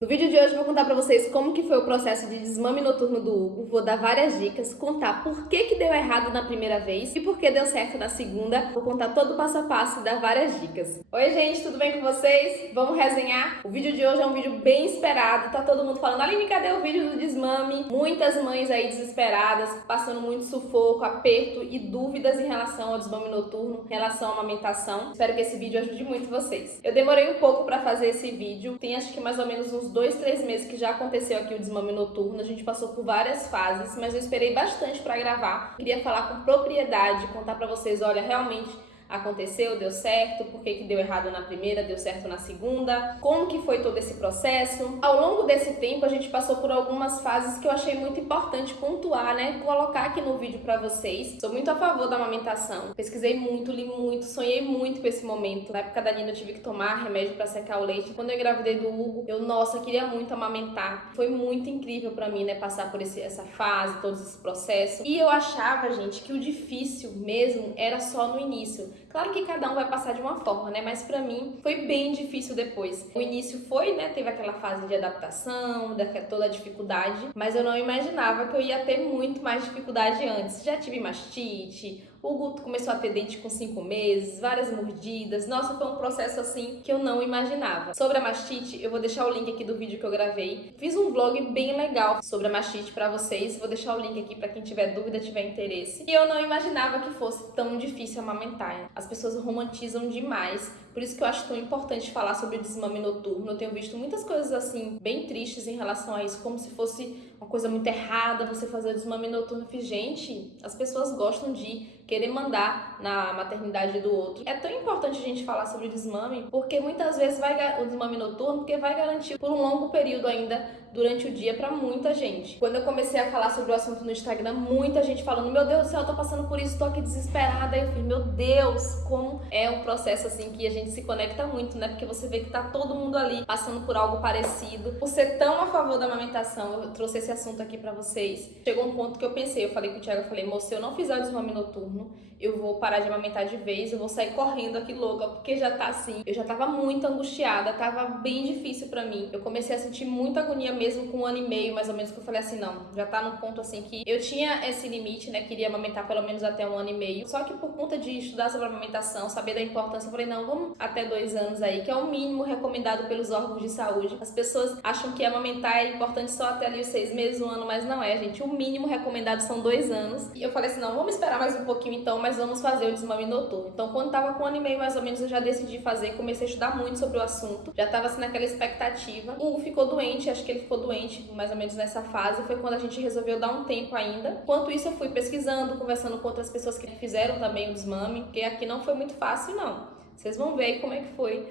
No vídeo de hoje eu vou contar pra vocês como que foi o processo de desmame noturno do Hugo, vou dar várias dicas, contar por que deu errado na primeira vez e por que deu certo na segunda, vou contar todo o passo a passo e dar várias dicas. Oi gente, tudo bem com vocês? Vamos resenhar? O vídeo de hoje é um vídeo bem esperado, tá todo mundo falando, Aline, cadê o vídeo do desmame? Muitas mães aí desesperadas, passando muito sufoco, aperto e dúvidas em relação ao desmame noturno, em relação à amamentação. Espero que esse vídeo ajude muito vocês. Eu demorei um pouco pra fazer esse vídeo, tem acho que mais ou menos uns 2-3 meses que já aconteceu aqui o desmame noturno, a gente passou por várias fases, mas eu esperei bastante para gravar. Queria falar com propriedade, contar para vocês, olha, realmente aconteceu, deu certo, por que deu errado na primeira, deu certo na segunda, como que foi todo esse processo. Ao longo desse tempo a gente passou por algumas fases que eu achei muito importante pontuar, né, colocar aqui no vídeo para vocês. Sou muito a favor da amamentação, pesquisei muito, li muito, sonhei muito com esse momento. Na época da Nina eu tive que tomar remédio para secar o leite. Quando eu engravidei do Hugo, eu, nossa, queria muito amamentar. Foi muito incrível para mim, né, passar por essa fase, todos esses processos. E eu achava, gente, que o difícil mesmo era só no início. Claro que cada um vai passar de uma forma, né? Mas pra mim foi bem difícil depois. O início foi, né? Teve aquela fase de adaptação, toda a dificuldade, mas eu não imaginava que eu ia ter muito mais dificuldade antes. Já tive mastite, o Hugo começou a ter dente com 5 meses, várias mordidas. Nossa, foi um processo assim que eu não imaginava. Sobre a mastite, eu vou deixar o link aqui do vídeo que eu gravei. Fiz um vlog bem legal sobre a mastite pra vocês. Vou deixar o link aqui pra quem tiver dúvida, tiver interesse. E eu não imaginava que fosse tão difícil amamentar. As pessoas romantizam demais. Por isso que eu acho tão importante falar sobre o desmame noturno. Eu tenho visto muitas coisas assim, bem tristes em relação a isso, como se fosse uma coisa muito errada você fazer o desmame noturno. Eu fiz, gente, as pessoas gostam de querer mandar na maternidade do outro. É tão importante a gente falar sobre o desmame, porque muitas vezes o desmame noturno, porque vai garantir por um longo período ainda durante o dia para muita gente. Quando eu comecei a falar sobre o assunto no Instagram, muita gente falando, meu Deus do céu, eu tô passando por isso, tô aqui desesperada. Aí eu fiz, meu Deus, como é um processo assim que a gente se conecta muito, né? Porque você vê que tá todo mundo ali passando por algo parecido. Por ser tão a favor da amamentação, eu trouxe esse assunto aqui pra vocês. Chegou um ponto que eu pensei, eu falei com o Thiago, eu falei, moço, se eu não fizer o desmame noturno, eu vou parar de amamentar de vez, eu vou sair correndo aqui louca, porque já tá assim. Eu já tava muito angustiada, tava bem difícil pra mim. Eu comecei a sentir muita agonia mesmo com 1 ano e meio, mais ou menos, que eu falei assim, não, já tá num ponto assim que eu tinha esse limite, né, queria amamentar pelo menos até 1 ano e meio. Só que por conta de estudar sobre a amamentação, saber da importância, eu falei, não, vamos até 2 anos aí, que é o mínimo recomendado pelos órgãos de saúde. As pessoas acham que amamentar é importante só até ali os 6 meses, 1 ano, mas não é, gente. O mínimo recomendado são 2 anos. E eu falei assim, não, vamos esperar mais um pouquinho então, mas vamos fazer o desmame noturno. Então, quando tava com 1 ano e meio mais ou menos, eu já decidi fazer, comecei a estudar muito sobre o assunto, já tava assim naquela expectativa. O Hugo ficou doente, acho que ele ficou doente mais ou menos nessa fase, foi quando a gente resolveu dar um tempo ainda. Enquanto isso, eu fui pesquisando, conversando com outras pessoas que fizeram também o desmame, porque aqui não foi muito fácil, não. Vocês vão ver aí como é que foi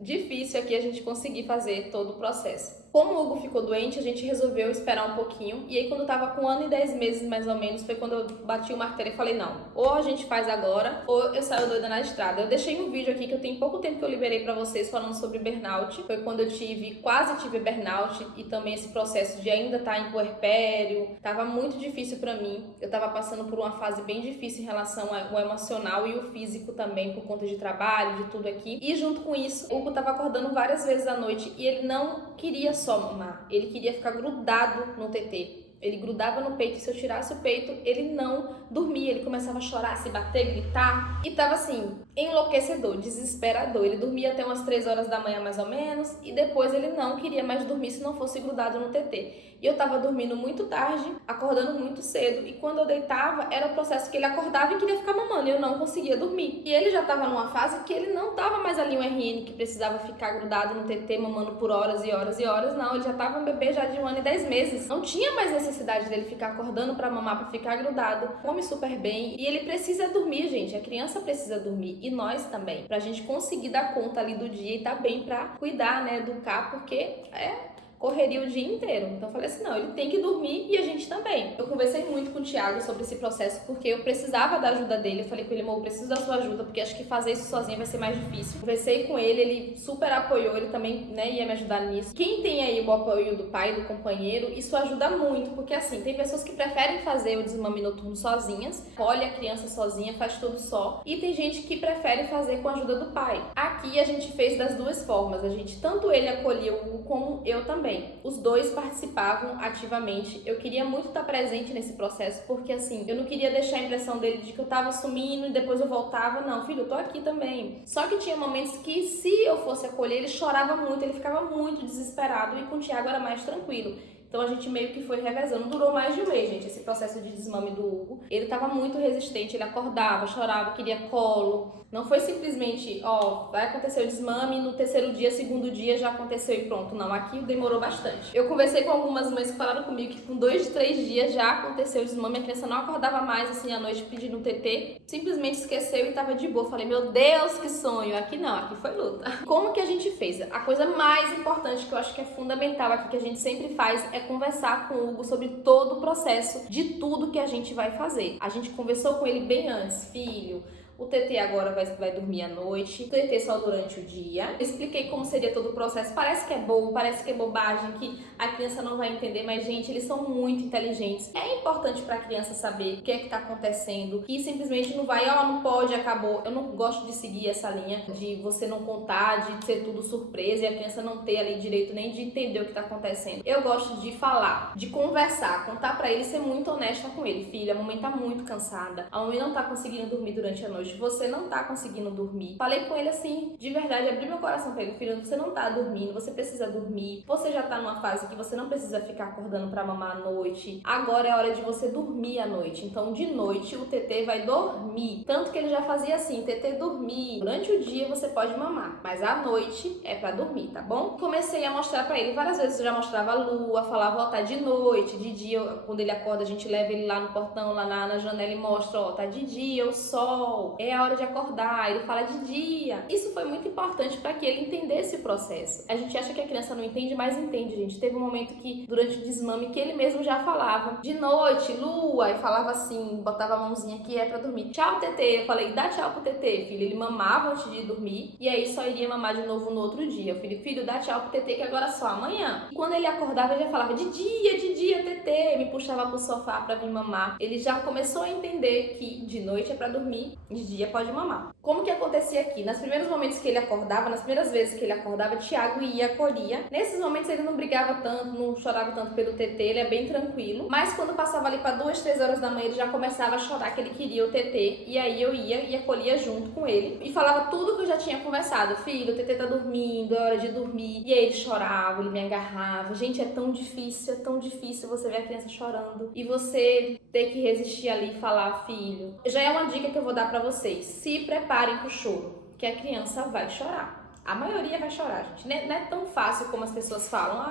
difícil aqui a gente conseguir fazer todo o processo. Como o Hugo ficou doente, a gente resolveu esperar um pouquinho. E aí, quando eu tava com 1 ano e 10 meses, mais ou menos, foi quando eu bati o martelo e falei, não, ou a gente faz agora, ou eu saio doida na estrada. Eu deixei um vídeo aqui que eu tenho pouco tempo que eu liberei pra vocês falando sobre burnout. Foi quando eu quase tive burnout e também esse processo de ainda estar em puerpério. Tava muito difícil pra mim. Eu tava passando por uma fase bem difícil em relação ao emocional e o físico também, por conta de trabalho, de tudo aqui. E junto com isso, o Hugo tava acordando várias vezes à noite e ele não queria só mamar, ele queria ficar grudado no TT. Ele grudava no peito e se eu tirasse o peito, ele não dormia, ele começava a chorar, se bater, gritar. E tava assim, enlouquecedor, desesperador. Ele dormia até umas 3 horas da manhã mais ou menos e depois ele não queria mais dormir se não fosse grudado no TT. E eu tava dormindo muito tarde, acordando muito cedo. E quando eu deitava, era o processo que ele acordava e queria ficar mamando e eu não conseguia dormir. E ele já tava numa fase que ele não tava mais ali um RN que precisava ficar grudado no TT, mamando por horas e horas e horas. Não, ele já tava um bebê já de 1 ano e 10 meses. Não tinha mais necessidade dele ficar acordando pra mamar, pra ficar grudado. Come super bem e ele precisa dormir, gente. A criança precisa dormir e nós também, pra gente conseguir dar conta ali do dia e tá bem pra cuidar, né, educar, porque correria o dia inteiro. Então eu falei assim, não, ele tem que dormir e a gente também. Eu conversei muito com o Thiago sobre esse processo porque eu precisava da ajuda dele. Eu falei com ele, amor, eu preciso da sua ajuda porque acho que fazer isso sozinha vai ser mais difícil. Conversei com ele, ele super apoiou, ele também, né, ia me ajudar nisso. Quem tem aí o apoio do pai, do companheiro, isso ajuda muito, porque assim, tem pessoas que preferem fazer o desmame noturno sozinhas, olha a criança sozinha, faz tudo só, e tem gente que prefere fazer com a ajuda do pai. Aqui a gente fez das duas formas, tanto ele acolhia o Hugo como eu também. Os dois participavam ativamente. Eu queria muito estar presente nesse processo, porque assim, eu não queria deixar a impressão dele de que eu tava sumindo e depois eu voltava. Não, filho, eu tô aqui também. Só que tinha momentos que, se eu fosse acolher, ele chorava muito, ele ficava muito desesperado, e com o Thiago era mais tranquilo. Então a gente meio que foi revezando. Durou mais de um mês, gente, esse processo de desmame do Hugo. Ele tava muito resistente, ele acordava, chorava, queria colo. Não foi simplesmente, vai acontecer o desmame, no terceiro dia, segundo dia já aconteceu e pronto. Não, aqui demorou bastante. Eu conversei com algumas mães que falaram comigo que com 2 de 3 dias já aconteceu o desmame. A criança não acordava mais, assim, à noite pedindo um TT. Simplesmente esqueceu e tava de boa. Falei, meu Deus, que sonho. Aqui não, aqui foi luta. Como que a gente fez? A coisa mais importante que eu acho que é fundamental aqui, que a gente sempre faz, é conversar com o Hugo sobre todo o processo de tudo que a gente vai fazer. A gente conversou com ele bem antes, filho. O TT agora vai dormir à noite, o TT só durante o dia. Eu expliquei como seria todo o processo. Parece que é bobo, parece que é bobagem, que a criança não vai entender, mas, gente, eles são muito inteligentes. É importante para a criança saber o que é que tá acontecendo, que simplesmente não vai, não pode, acabou. Eu não gosto de seguir essa linha de você não contar, de ser tudo surpresa e a criança não ter ali direito nem de entender o que tá acontecendo. Eu gosto de falar, de conversar, contar para ele, ser muito honesta com ele. Filha, a mamãe tá muito cansada, a mamãe não tá conseguindo dormir durante a noite, você não tá conseguindo dormir. Falei com ele assim, de verdade, abri meu coração pra ele, filho, você não tá dormindo, você precisa dormir, você já tá numa fase que você não precisa ficar acordando pra mamar à noite, agora é hora de você dormir à noite, então de noite o TT vai dormir, tanto que ele já fazia assim, TT dormir, durante o dia você pode mamar, mas à noite é pra dormir, tá bom? Comecei a mostrar pra ele, várias vezes eu já mostrava a lua, falava, tá de noite, de dia, quando ele acorda a gente leva ele lá no portão, lá na janela e mostra, tá de dia, o sol, é a hora de acordar, ele fala de dia. Isso foi muito importante para que ele entendesse o processo. A gente acha que a criança não entende, mas entende, gente. Teve um momento que, durante o desmame, que ele mesmo já falava de noite, lua, e falava assim, botava a mãozinha aqui, é pra dormir. Tchau, TT. Eu falei, dá tchau pro TT, filho. Ele mamava antes de dormir, e aí só iria mamar de novo no outro dia. Eu falei, filho, dá tchau pro TT, que agora é só amanhã. E quando ele acordava, ele já falava de dia, TT. Me puxava pro sofá pra vir mamar. Ele já começou a entender que de noite é pra dormir, de dia pode mamar. Como que acontecia aqui? Nos primeiros momentos que ele acordava, nas primeiras vezes que ele acordava, Thiago ia, acolhia. Nesses momentos ele não brigava tanto, não chorava tanto pelo TT, ele é bem tranquilo. Mas quando passava ali para 2, 3 horas da manhã, ele já começava a chorar que ele queria o TT. E aí eu ia e acolhia junto com ele. E falava tudo que eu já tinha conversado. Filho, o TT tá dormindo, é hora de dormir. E aí ele chorava, ele me agarrava. Gente, é tão difícil você ver a criança chorando. E você ter que resistir ali e falar, filho. Já é uma dica que eu vou dar pra vocês. Se preparem pro choro, que a criança vai chorar. A maioria vai chorar, gente. Não é tão fácil como as pessoas falam.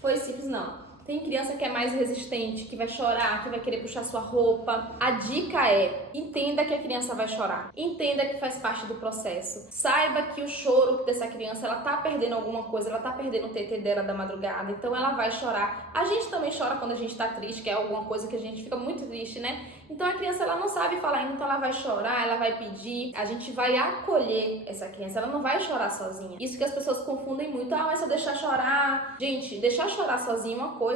Foi simples, não. Tem criança que é mais resistente, que vai chorar, que vai querer puxar sua roupa. A dica é, entenda que a criança vai chorar. Entenda que faz parte do processo. Saiba que o choro dessa criança, ela tá perdendo alguma coisa, ela tá perdendo o TT dela da madrugada, então ela vai chorar. A gente também chora quando a gente tá triste, que é alguma coisa que a gente fica muito triste, né? Então a criança, ela não sabe falar ainda, então ela vai chorar, ela vai pedir. A gente vai acolher essa criança, ela não vai chorar sozinha. Isso que as pessoas confundem muito. Mas se eu deixar chorar... Gente, deixar chorar sozinha é uma coisa,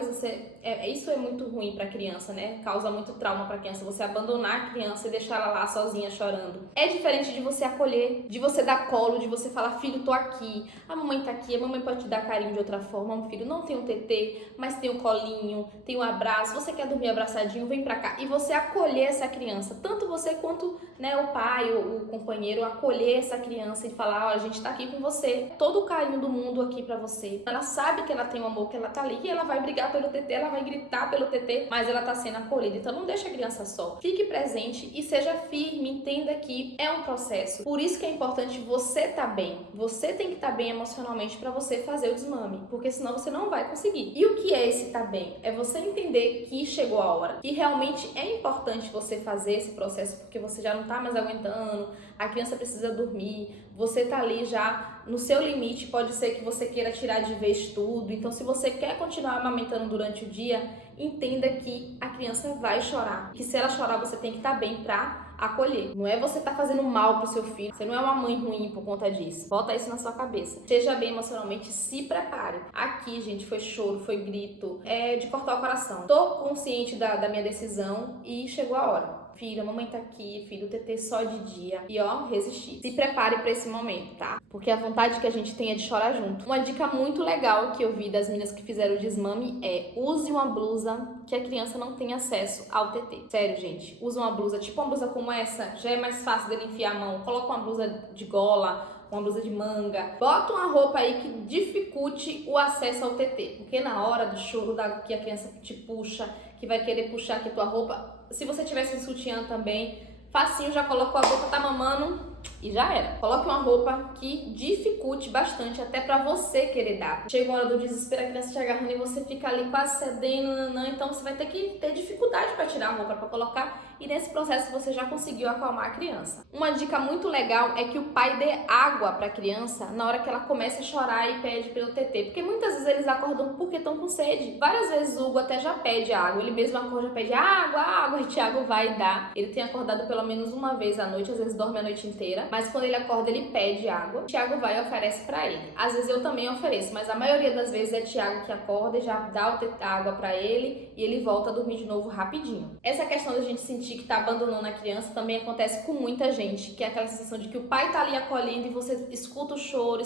isso é muito ruim pra criança, né? Causa muito trauma pra criança, você abandonar a criança e deixar ela lá sozinha chorando. É diferente de você acolher, de você dar colo, de você falar, filho, tô aqui, a mamãe tá aqui, a mamãe pode te dar carinho de outra forma, meu filho, não tem um TT, mas tem um colinho, tem um abraço, você quer dormir abraçadinho, vem pra cá. E você acolher essa criança, tanto você quanto, né, o pai, o companheiro, acolher essa criança e falar, a gente tá aqui com você, todo o carinho do mundo aqui pra você. Ela sabe que ela tem um amor, que ela tá ali, e ela vai brigar pelo TT, ela vai gritar pelo TT, mas ela tá sendo acolhida. Então não deixa a criança só. Fique presente e seja firme, entenda que é um processo. Por isso que é importante você estar bem. Você tem que estar bem emocionalmente para você fazer o desmame, porque senão você não vai conseguir. E o que é esse estar bem? É você entender que chegou a hora, que realmente é importante você fazer esse processo, porque você já não tá mais aguentando, a criança precisa dormir, você tá ali já no seu limite, pode ser que você queira tirar de vez tudo. Então, se você quer continuar amamentando durante o dia, entenda que a criança vai chorar, que se ela chorar você tem que estar bem pra acolher. Não é você tá fazendo mal pro seu filho, você não é uma mãe ruim por conta disso. Bota isso na sua cabeça. Seja bem emocionalmente, se prepare. Aqui, gente, foi choro, foi grito, de cortar o coração. Tô consciente da minha decisão e chegou a hora. Filho, a mamãe tá aqui, filho, o TT só de dia. E ó, resisti. Se prepare pra esse momento, tá? Porque a vontade que a gente tem é de chorar junto. Uma dica muito legal que eu vi das meninas que fizeram o desmame é: use uma blusa que a criança não tem acesso ao TT. Sério, gente, usa uma blusa, tipo uma blusa como essa, já é mais fácil dele enfiar a mão. Coloca uma blusa de gola, uma blusa de manga. Bota uma roupa aí que dificulte o acesso ao TT. Porque na hora do choro, que a criança te puxa, que vai querer puxar aqui tua roupa, se você tivesse em sutiã também, facinho, já colocou a roupa, tá mamando e já era. Coloque uma roupa que dificulte bastante até pra você querer dar. Chega a hora do desespero, a criança te agarrando e você fica ali quase cedendo, então você vai ter que ter dificuldade pra tirar a roupa pra colocar, e nesse processo você já conseguiu acalmar a criança. Uma dica muito legal é que o pai dê água pra criança na hora que ela começa a chorar e pede pelo TT, porque muitas vezes eles acordam porque estão com sede. Várias vezes o Hugo até já pede água, ele mesmo acorda, já pede água, e o Thiago vai dar. Ele tem acordado pelo menos uma vez à noite, às vezes dorme a noite inteira, mas quando ele acorda ele pede água, o Thiago vai e oferece pra ele. Às vezes eu também ofereço, mas a maioria das vezes é Thiago que acorda e já dá a água pra ele e ele volta a dormir de novo rapidinho. Essa questão da gente sentir que tá abandonando a criança também acontece com muita gente, que é aquela sensação de que o pai tá ali acolhendo e você escuta o choro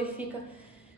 e fica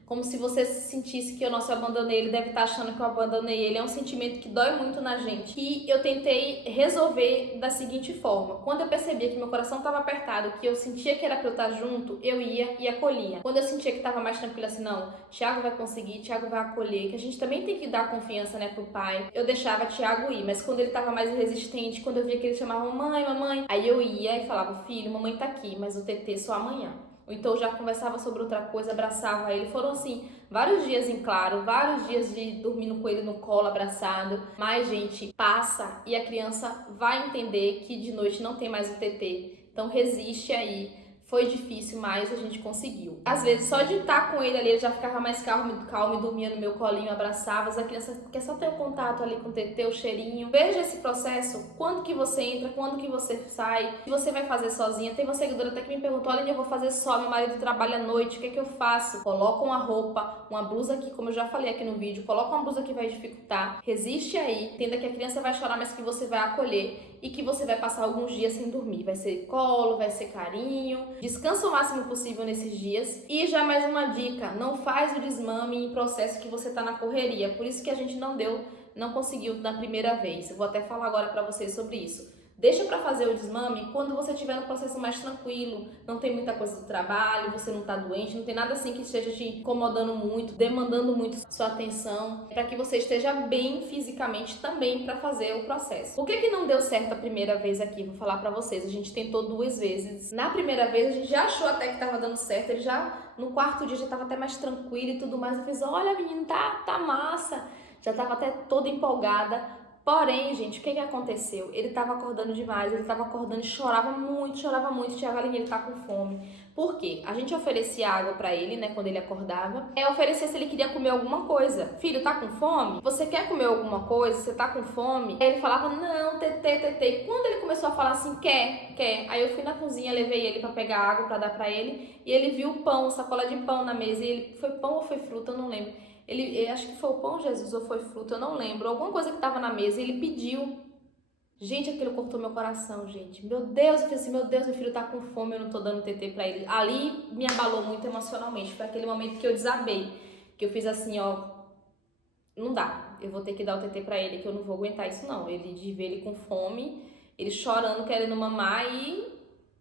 como se você sentisse que eu abandonei, ele deve estar achando que eu abandonei ele. É um sentimento que dói muito na gente. E eu tentei resolver da seguinte forma: quando eu percebia que meu coração estava apertado, que eu sentia que era pra eu estar junto, eu ia e acolhia. Quando eu sentia que estava mais tranquila, assim, não, Thiago vai conseguir, Thiago vai acolher, que a gente também tem que dar confiança, né, pro pai, eu deixava Thiago ir. Mas quando ele estava mais resistente, quando eu via que ele chamava mamãe, aí eu ia e falava: filho, mamãe tá aqui, mas o TT só amanhã. Ou então já conversava sobre outra coisa, abraçava ele. Foram assim, vários dias em claro, vários dias de dormindo com ele no colo, abraçado. Mas, gente, passa e a criança vai entender que de noite não tem mais o TT. Então resiste aí. Foi difícil, mas a gente conseguiu. Às vezes, só de estar com ele ali, ele já ficava mais calmo e dormia no meu colinho, abraçava. A criança quer só ter um contato ali com o TT, o cheirinho. Veja esse processo, quando que você entra, quando que você sai, se você vai fazer sozinha. Tem uma seguidora até que me perguntou: olha, eu vou fazer só, meu marido trabalha à noite, o que é que eu faço? Coloca uma roupa, uma blusa que, como eu já falei aqui no vídeo, coloca uma blusa que vai dificultar. Resiste aí, entenda que a criança vai chorar, mas que você vai acolher e que você vai passar alguns dias sem dormir. Vai ser colo, vai ser carinho. Descansa o máximo possível nesses dias. E já mais uma dica: não faz o desmame em processo que você tá na correria. Por isso que a gente não conseguiu na primeira vez. Eu vou até falar agora pra vocês sobre isso. Deixa pra fazer o desmame quando você estiver no processo mais tranquilo, não tem muita coisa do trabalho, você não tá doente, não tem nada assim que esteja te incomodando muito, demandando muito sua atenção, para que você esteja bem fisicamente também para fazer o processo. Por que não deu certo a primeira vez aqui? Vou falar pra vocês. A gente tentou 2 vezes. Na primeira vez a gente já achou até que tava dando certo, ele já no 4º dia já tava até mais tranquilo e tudo mais. Eu fiz: olha, menino, tá massa. Já tava até toda empolgada. Porém, gente, o que aconteceu? Ele tava acordando demais, ele tava acordando e chorava muito, Thiago, Aline, ele tá com fome. Por quê? A gente oferecia água pra ele, né, quando ele acordava. Oferecer se ele queria comer alguma coisa. Filho, tá com fome? Você quer comer alguma coisa? Você tá com fome? Aí ele falava: não, TT. E quando ele começou a falar assim, quer. Aí eu fui na cozinha, levei ele pra pegar água pra dar pra ele. E ele viu o pão, sacola de pão na mesa. E ele, foi pão ou foi fruta? Eu não lembro. Ele acho que foi o pão, Jesus, ou foi fruta, eu não lembro. Alguma coisa que tava na mesa e ele pediu. Gente, aquilo cortou meu coração, gente. Meu Deus, eu falei assim: meu Deus, meu filho tá com fome, eu não tô dando TT pra ele. Ali me abalou muito emocionalmente. Foi aquele momento que eu desabei. Que eu fiz assim, ó, não dá. Eu vou ter que dar o TT pra ele, que eu não vou aguentar isso não. Ele de ver ele com fome, ele chorando, querendo mamar e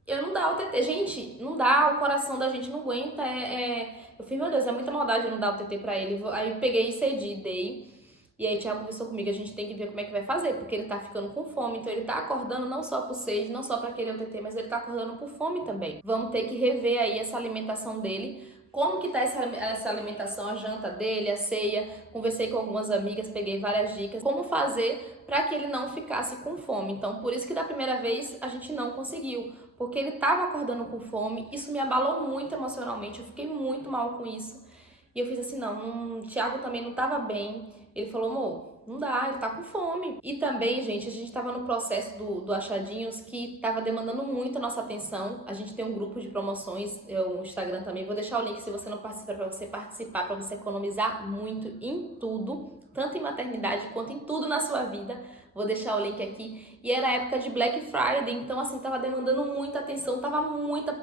eu não dar o TT. Gente, não dá, o coração da gente não aguenta, Eu fiz: meu Deus, é muita maldade eu não dar o TT pra ele. Aí eu peguei e cedi, dei. E aí o Thiago conversou comigo: a gente tem que ver como é que vai fazer, porque ele tá ficando com fome, então ele tá acordando não só por sede, não só pra querer o TT, mas ele tá acordando por fome também. Vamos ter que rever aí essa alimentação dele. Como que tá essa alimentação, a janta dele, a ceia. Conversei com algumas amigas, peguei várias dicas. Como fazer para que ele não ficasse com fome. Então, por isso que da primeira vez a gente não conseguiu. porque ele estava acordando com fome. Isso me abalou muito emocionalmente, eu fiquei muito mal com isso. E eu fiz assim, não, o Thiago também não estava bem. Ele falou, amor, não dá, ele tá com fome. E também, gente, a gente tava no processo do Achadinhos que tava demandando muito a nossa atenção. A gente tem um grupo de promoções, o Instagram também. Vou deixar o link se você não participa, pra você participar, pra você economizar muito em tudo, tanto em maternidade quanto em tudo na sua vida. Vou deixar o link aqui. E era época de Black Friday, então assim, tava demandando muita atenção,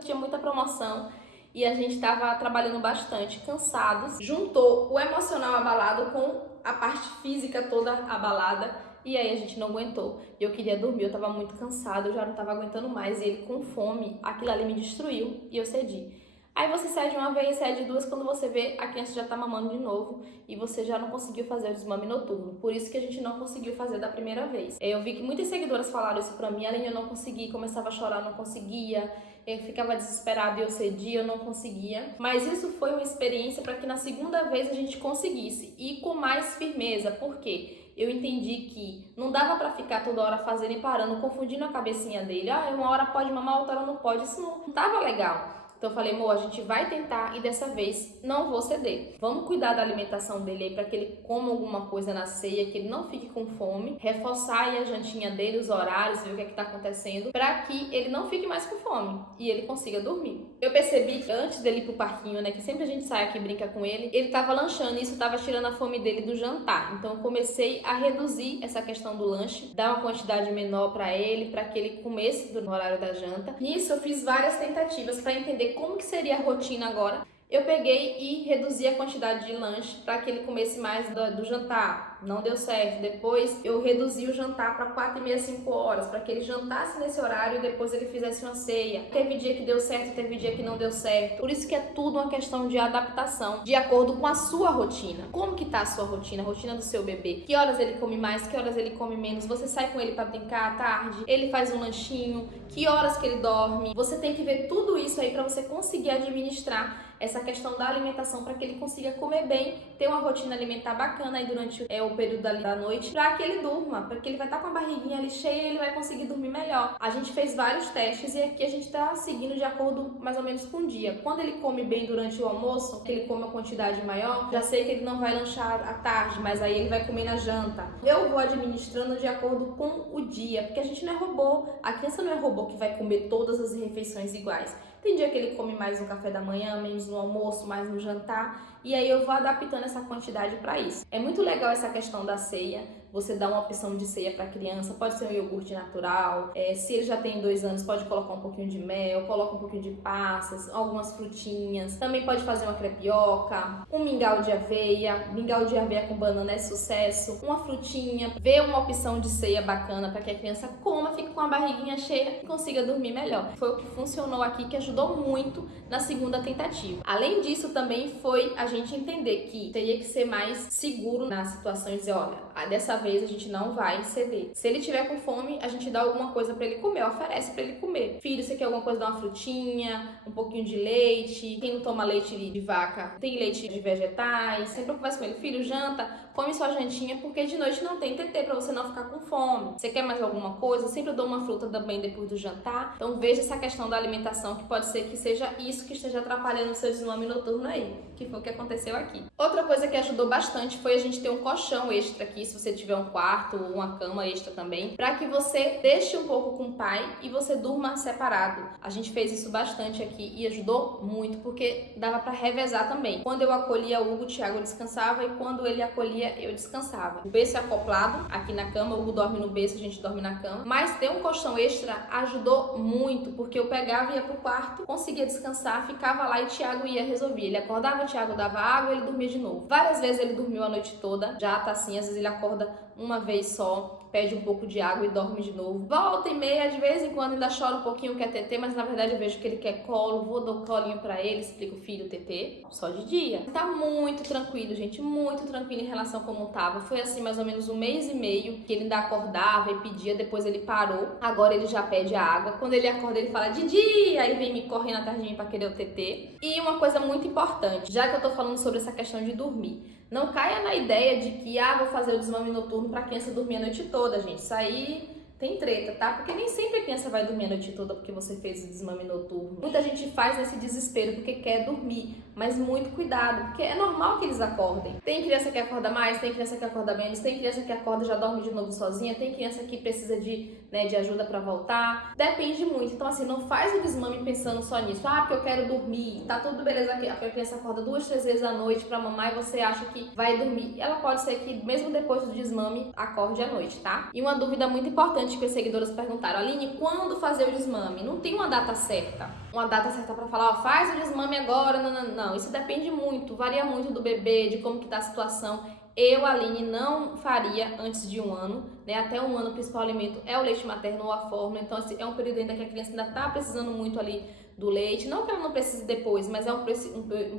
tinha muita promoção. E a gente tava trabalhando bastante, cansados. Juntou o emocional abalado com a parte física toda abalada. E aí a gente não aguentou. Eu queria dormir, eu tava muito cansada, eu já não tava aguentando mais. E ele com fome, aquilo ali me destruiu e eu cedi. Aí você cede uma vez, cede duas, quando você vê, a criança já tá mamando de novo e você já não conseguiu fazer o desmame noturno. Por isso que a gente não conseguiu fazer da primeira vez. Eu vi que muitas seguidoras falaram isso pra mim, além de eu não conseguir, começava a chorar, não conseguia, eu ficava desesperada e eu cedia, eu não conseguia. Mas isso foi uma experiência para que na segunda vez a gente conseguisse e com mais firmeza. Por quê? Eu entendi que não dava pra ficar toda hora fazendo e parando, confundindo a cabecinha dele. Uma hora pode mamar, outra hora não pode. Isso não tava legal. Então eu falei, amor, a gente vai tentar e dessa vez não vou ceder. Vamos cuidar da alimentação dele aí para que ele coma alguma coisa na ceia, que ele não fique com fome. Reforçar aí a jantinha dele, os horários, ver o que é que tá acontecendo, para que ele não fique mais com fome e ele consiga dormir. Eu percebi que antes dele ir pro parquinho, né, que sempre a gente sai aqui e brinca com ele tava lanchando e isso tava tirando a fome dele do jantar. Então eu comecei a reduzir essa questão do lanche, dar uma quantidade menor para ele, para que ele comesse no horário da janta. Nisso eu fiz várias tentativas para entender como que seria a rotina agora. Eu peguei e reduzi a quantidade de lanche para que ele comesse mais do jantar. Não deu certo. Depois eu reduzi o jantar para 4h30, 5 horas, para que ele jantasse nesse horário e depois ele fizesse uma ceia. Teve dia que deu certo, teve dia que não deu certo. Por isso que é tudo uma questão de adaptação, de acordo com a sua rotina. Como que tá a sua rotina, a rotina do seu bebê? Que horas ele come mais, que horas ele come menos? Você sai com ele para brincar à tarde? Ele faz um lanchinho? Que horas que ele dorme? Você tem que ver tudo isso aí para você conseguir administrar essa questão da alimentação para que ele consiga comer bem, ter uma rotina alimentar bacana aí durante o período da noite, para que ele durma, para que ele vai estar com a barriguinha ali cheia e ele vai conseguir dormir melhor. A gente fez vários testes e aqui a gente está seguindo de acordo mais ou menos com o dia. Quando ele come bem durante o almoço, ele come uma quantidade maior, já sei que ele não vai lanchar à tarde, mas aí ele vai comer na janta. Eu vou administrando de acordo com o dia, porque a gente não é robô, a criança não é robô que vai comer todas as refeições iguais. Tem dia que ele come mais no café da manhã, menos no almoço, mais no jantar. E aí eu vou adaptando essa quantidade para isso. É muito legal essa questão da ceia. Você dá uma opção de ceia para a criança. Pode ser um iogurte natural. Se ele já tem 2 anos, pode colocar um pouquinho de mel, coloca um pouquinho de passas, algumas frutinhas. Também pode fazer uma crepioca, um mingau de aveia. Mingau de aveia com banana é sucesso. Uma frutinha. Vê uma opção de ceia bacana para que a criança coma, fique com a barriguinha cheia e consiga dormir melhor. Foi o que funcionou aqui, que ajudou muito na segunda tentativa. Além disso, também foi a gente entender que teria que ser mais seguro na situação e dizer, olha, dessa vez a gente não vai ceder. Se ele tiver com fome, a gente dá alguma coisa para ele comer, oferece para ele comer. Filho, você quer alguma coisa, dá uma frutinha, um pouquinho de leite. Quem não toma leite de vaca, tem leite de vegetais. Sempre eu converso com ele, filho, janta, come sua jantinha, porque de noite não tem TT para você não ficar com fome. Você quer mais alguma coisa? Sempre eu dou uma fruta também depois do jantar. Então veja essa questão da alimentação, que pode ser que seja isso que esteja atrapalhando o seu desmame noturno aí, que foi o que aconteceu aqui. Outra coisa que ajudou bastante foi a gente ter um colchão extra aqui, se você tiver um quarto ou uma cama extra também, para que você deixe um pouco com o pai e você durma separado. A gente fez isso bastante aqui e ajudou muito, porque dava para revezar também. Quando eu acolhia o Hugo, o Thiago descansava, e quando ele acolhia, eu descansava. O berço é acoplado aqui na cama, o Hugo dorme no berço, a gente dorme na cama, mas ter um colchão extra ajudou muito, porque eu pegava e ia pro quarto, conseguia descansar, ficava lá e o Thiago ia resolver. Ele acordava, o Thiago dava água, ele dormia de novo. Várias vezes ele dormiu a noite toda, já tá assim, às vezes ele acorda uma vez só, pede um pouco de água e dorme de novo. Volta e meia, de vez em quando ainda chora um pouquinho, quer TT, mas na verdade eu vejo que ele quer colo, vou dar um colinho pra ele, explico, filho, TT, só de dia. Tá muito tranquilo, gente, muito tranquilo em relação a como tava. Foi assim mais ou menos 1 mês e meio, que ele ainda acordava e pedia, depois ele parou. Agora ele já pede a água. Quando ele acorda, ele fala Didi, aí vem me correndo atrás de mim pra querer o TT. E uma coisa muito importante, já que eu tô falando sobre essa questão de dormir, não caia na ideia de que, vou fazer o desmame noturno pra criança dormir a noite toda, gente. Isso aí tem treta, tá? Porque nem sempre a criança vai dormir a noite toda porque você fez o desmame noturno. Muita gente faz nesse desespero porque quer dormir, mas muito cuidado, porque é normal que eles acordem. Tem criança que acorda mais, tem criança que acorda menos, tem criança que acorda e já dorme de novo sozinha, tem criança que precisa de ajuda pra voltar. Depende muito. Então, assim, não faz o desmame pensando só nisso. Ah, porque eu quero dormir, tá tudo beleza, a criança acorda 2, 3 vezes à noite pra mamar e você acha que vai dormir. Ela pode ser que, mesmo depois do desmame, acorde à noite, tá? E uma dúvida muito importante que os seguidores perguntaram: Aline, quando fazer o desmame? Não tem uma data certa. Uma data certa pra falar, ó, faz o desmame agora. Não. Isso depende muito, varia muito do bebê, de como que tá a situação. Eu, Aline, não faria antes de 1 ano, né? Até 1 ano o principal alimento é o leite materno ou a fórmula. Então, assim, é um período ainda que a criança ainda tá precisando muito ali do leite. Não que ela não precise depois, mas é um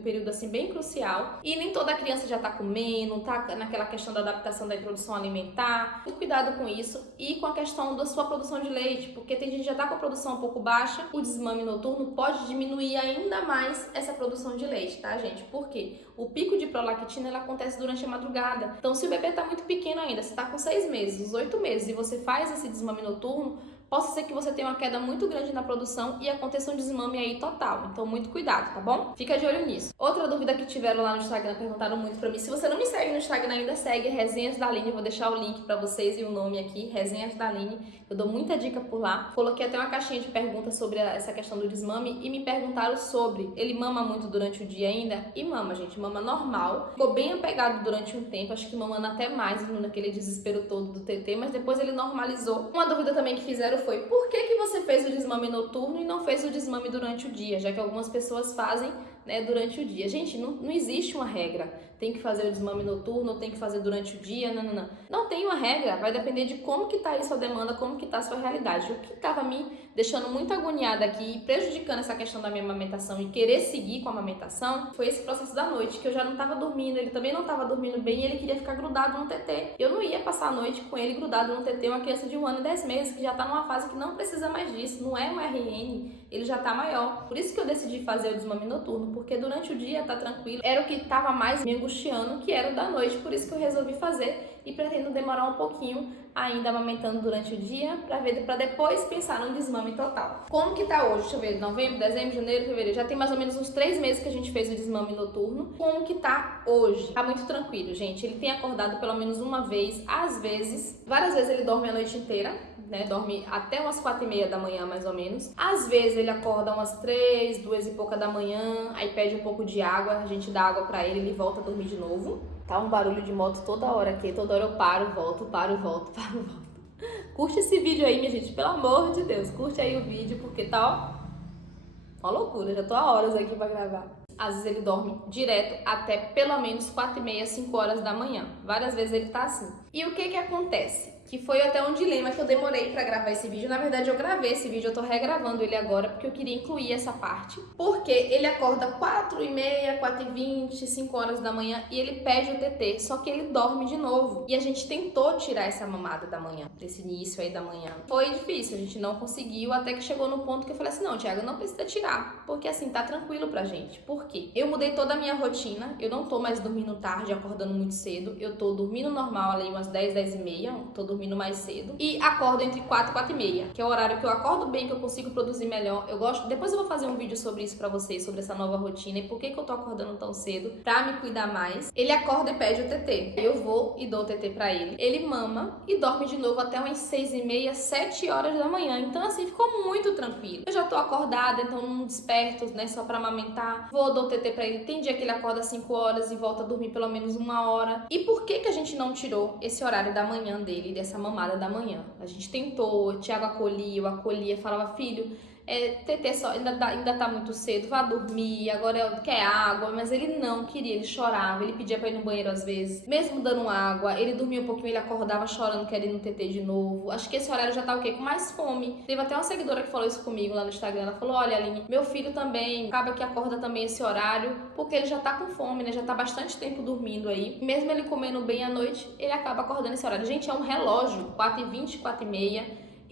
período, assim, bem crucial. E nem toda criança já tá comendo, tá naquela questão da adaptação da introdução alimentar. Muito cuidado com isso e com a questão da sua produção de leite, porque tem gente que já tá com a produção um pouco baixa. O desmame noturno pode diminuir ainda mais essa produção de leite, tá, gente? Por quê? O pico de prolactina, ela acontece durante a madrugada. Então, se o bebê tá muito pequeno ainda, você tá com 6 meses, 8 meses, e você faz esse desmame noturno, possa ser que você tenha uma queda muito grande na produção e aconteça um desmame aí total. Então, muito cuidado, tá bom? Fica de olho nisso. Outra dúvida que tiveram lá no Instagram, perguntaram muito pra mim. Se você não me segue no Instagram ainda, segue Resenhas da Aline. Vou deixar o link pra vocês e o nome aqui, Resenhas da Aline. Eu dou muita dica por lá. Coloquei até uma caixinha de perguntas sobre essa questão do desmame e me perguntaram sobre. Ele mama muito durante o dia ainda? E mama, gente. Mama normal. Ficou bem apegado durante um tempo. Acho que mamando até mais, naquele desespero todo do TT. Mas depois ele normalizou. Uma dúvida também que fizeram foi: por que você fez o desmame noturno e não fez o desmame durante o dia? Já que algumas pessoas fazem, né, durante o dia. Gente, não existe uma regra. Tem que fazer o desmame noturno, tem que fazer durante o dia, não. Não tem uma regra, vai depender de como que tá aí sua demanda, como que tá a sua realidade. O que tava me deixando muito agoniada aqui e prejudicando essa questão da minha amamentação e querer seguir com a amamentação foi esse processo da noite, que eu já não tava dormindo, ele também não tava dormindo bem e ele queria ficar grudado no TT. Eu não ia passar a noite com ele grudado no TT, uma criança de 1 ano e 10 meses, que já tá numa fase que não precisa mais disso, não é um RN, ele já tá maior. Por isso que eu decidi fazer o desmame noturno, porque durante o dia tá tranquilo, era o que tava mais me angustiando, que era o da noite, por isso que eu resolvi fazer e pretendo demorar um pouquinho ainda amamentando durante o dia para depois pensar no desmame total. Como que tá hoje? Deixa eu ver, novembro, dezembro, janeiro, fevereiro, já tem mais ou menos uns 3 meses que a gente fez o desmame noturno. Como que tá hoje? Tá muito tranquilo, gente. Ele tem acordado pelo menos uma vez, às vezes, várias vezes ele dorme a noite inteira, né? Dorme até umas 4h30 da manhã, mais ou menos. Às vezes ele acorda umas 3, 2 e pouca da manhã, aí pede um pouco de água, a gente dá água pra ele volta a dormir de novo. Tá um barulho de moto toda hora aqui, toda hora eu paro, volto. Curte esse vídeo aí, minha gente, pelo amor de Deus, curte aí o vídeo, porque tá, ó, uma loucura, já tô há horas aqui pra gravar. Às vezes ele dorme direto até pelo menos 4h30, 5 horas da manhã. Várias vezes ele tá assim. E o que que acontece? Que foi até um dilema que eu demorei pra gravar esse vídeo. Na verdade, eu gravei esse vídeo, eu tô regravando ele agora, porque eu queria incluir essa parte. Porque ele acorda 4h30, 4h20, 5 horas da manhã e ele pede o TT, só que ele dorme de novo. E a gente tentou tirar essa mamada da manhã, desse início aí da manhã. Foi difícil, a gente não conseguiu, até que chegou no ponto que eu falei assim: não, Thiago, não precisa tirar, porque assim, tá tranquilo pra gente. Por quê? Eu mudei toda a minha rotina, eu não tô mais dormindo tarde, acordando muito cedo, eu tô dormindo normal ali umas 10, 10h30, tô dormindo mais cedo e acordo entre 4 e 4h30, que é o horário que eu acordo bem, que eu consigo produzir melhor. Eu gosto, depois eu vou fazer um vídeo sobre isso pra vocês, sobre essa nova rotina e por que eu tô acordando tão cedo, pra me cuidar mais. Ele acorda e pede o TT, eu vou e dou o TT pra ele, ele mama e dorme de novo até umas 6h30, 7 horas da manhã, então assim, ficou muito tranquilo. Eu já tô acordada, então não desperto, né, só pra amamentar, vou, dou o TT pra ele. Tem dia que ele acorda 5 horas e volta a dormir pelo menos 1 hora. E por que a gente não tirou esse horário da manhã dele, dessa mamada da manhã? A gente tentou, o Thiago acolhia, falava: filho, TT só, ainda tá muito cedo, vá dormir, agora quer água, mas ele não queria, ele chorava, ele pedia pra ir no banheiro às vezes, mesmo dando água, ele dormia um pouquinho, ele acordava chorando, querendo ir no TT de novo. Acho que esse horário já tá o quê? Com mais fome. Teve até uma seguidora que falou isso comigo lá no Instagram, ela falou: olha, Aline, meu filho também acaba que acorda também esse horário, porque ele já tá com fome, né, já tá bastante tempo dormindo aí, mesmo ele comendo bem à noite, ele acaba acordando esse horário. Gente, é um relógio, 4h20, 4h30,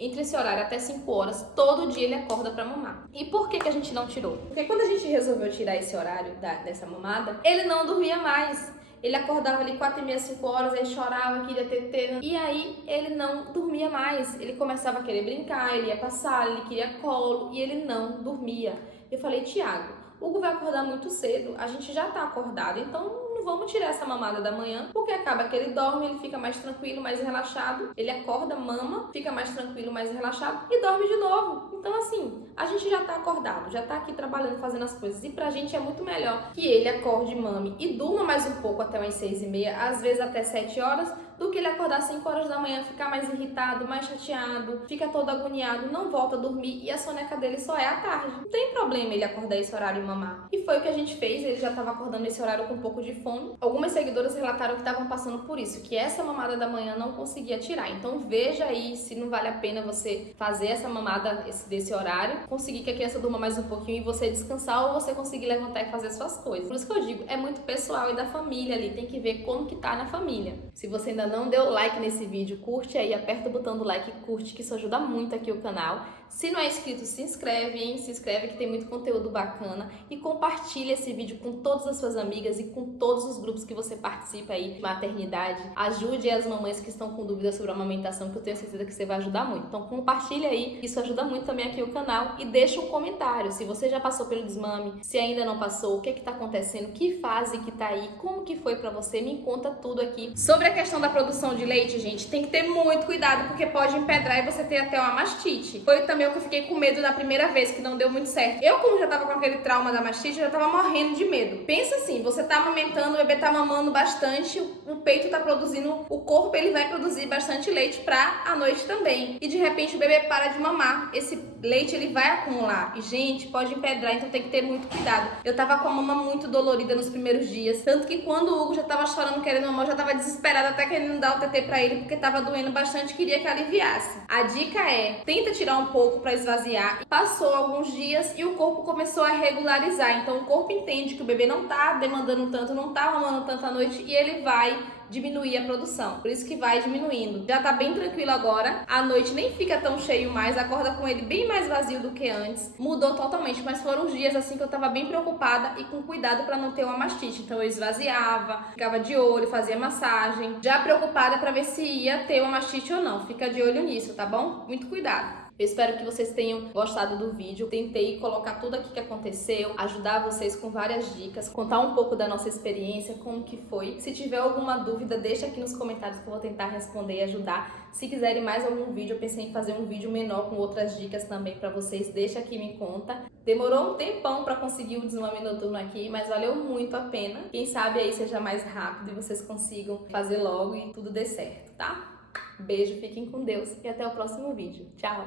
entre esse horário até 5 horas, todo dia ele acorda pra mamar. E por que a gente não tirou? Porque quando a gente resolveu tirar esse horário dessa mamada, ele não dormia mais. Ele acordava ali 4h30, 5 horas, aí chorava, queria tetê. E aí ele não dormia mais. Ele começava a querer brincar, ele ia passar, ele queria colo e ele não dormia. Eu falei, Thiago, Hugo vai acordar muito cedo, a gente já tá acordado, então não vamos tirar essa mamada da manhã, porque acaba que ele dorme, ele fica mais tranquilo, mais relaxado, ele acorda, mama, fica mais tranquilo, mais relaxado e dorme de novo. Então assim, a gente já tá acordado, já tá aqui trabalhando, fazendo as coisas, e pra gente é muito melhor que ele acorde, mame e durma mais um pouco até umas 6h30, às vezes até 7 horas, do que ele acordar 5 horas da manhã, ficar mais irritado, mais chateado, fica todo agoniado, não volta a dormir e a soneca dele só é à tarde. Não tem problema ele acordar esse horário e mamar. E foi o que a gente fez, ele já estava acordando esse horário com um pouco de fome. Algumas seguidoras relataram que estavam passando por isso, que essa mamada da manhã não conseguia tirar. Então veja aí se não vale a pena você fazer essa mamada desse horário, conseguir que a criança durma mais um pouquinho e você descansar, ou você conseguir levantar e fazer suas coisas. Por isso que eu digo, é muito pessoal e da família ali, tem que ver como que tá na família. Se você ainda não deu like nesse vídeo, curte aí, aperta o botão do like e curte, que isso ajuda muito aqui o canal. Se não é inscrito, se inscreve, hein? Se inscreve que tem muito conteúdo bacana e compartilha esse vídeo com todas as suas amigas e com todos os grupos que você participa aí de maternidade. Ajude as mamães que estão com dúvidas sobre a amamentação, que eu tenho certeza que você vai ajudar muito. Então compartilha aí, isso ajuda muito também aqui o canal, e deixa um comentário se você já passou pelo desmame, se ainda não passou, o que tá acontecendo, que fase que tá aí, como que foi pra você, me conta tudo aqui. Sobre a questão da produção de leite, gente, tem que ter muito cuidado porque pode empedrar e você ter até uma mastite. Foi também o que eu fiquei com medo da primeira vez, que não deu muito certo. Eu, como já tava com aquele trauma da mastite, já tava morrendo de medo. Pensa assim, você tá amamentando, o bebê tá mamando bastante, o peito tá produzindo, o corpo ele vai produzir bastante leite pra a noite também. E de repente o bebê para de mamar, esse leite ele vai acumular. E gente, pode empedrar, então tem que ter muito cuidado. Eu tava com a mama muito dolorida nos primeiros dias, tanto que quando o Hugo já tava chorando, querendo mamar, eu já tava desesperada, até querendo dar o TT pra ele, porque tava doendo bastante, queria que aliviasse. A dica é, tenta tirar um pouco pra esvaziar. Passou alguns dias e o corpo começou a regularizar, então o corpo entende que o bebê não tá demandando tanto, não tá mamando tanto à noite, e ele vai diminuir a produção, por isso que vai diminuindo. Já tá bem tranquilo agora, à noite nem fica tão cheio mais, acorda com ele bem mais vazio do que antes, mudou totalmente, mas foram uns dias assim que eu tava bem preocupada e com cuidado para não ter uma mastite, então eu esvaziava, ficava de olho, fazia massagem, já preocupada para ver se ia ter uma mastite ou não. Fica de olho nisso, tá bom? Muito cuidado. Eu espero que vocês tenham gostado do vídeo. Tentei colocar tudo aqui que aconteceu, ajudar vocês com várias dicas, contar um pouco da nossa experiência, como que foi. Se tiver alguma dúvida, deixa aqui nos comentários que eu vou tentar responder e ajudar. Se quiserem mais algum vídeo, eu pensei em fazer um vídeo menor com outras dicas também pra vocês. Deixa aqui e me conta. Demorou um tempão pra conseguir o desmame noturno aqui, mas valeu muito a pena. Quem sabe aí seja mais rápido e vocês consigam fazer logo e tudo dê certo, tá? Beijo, fiquem com Deus e até o próximo vídeo. Tchau!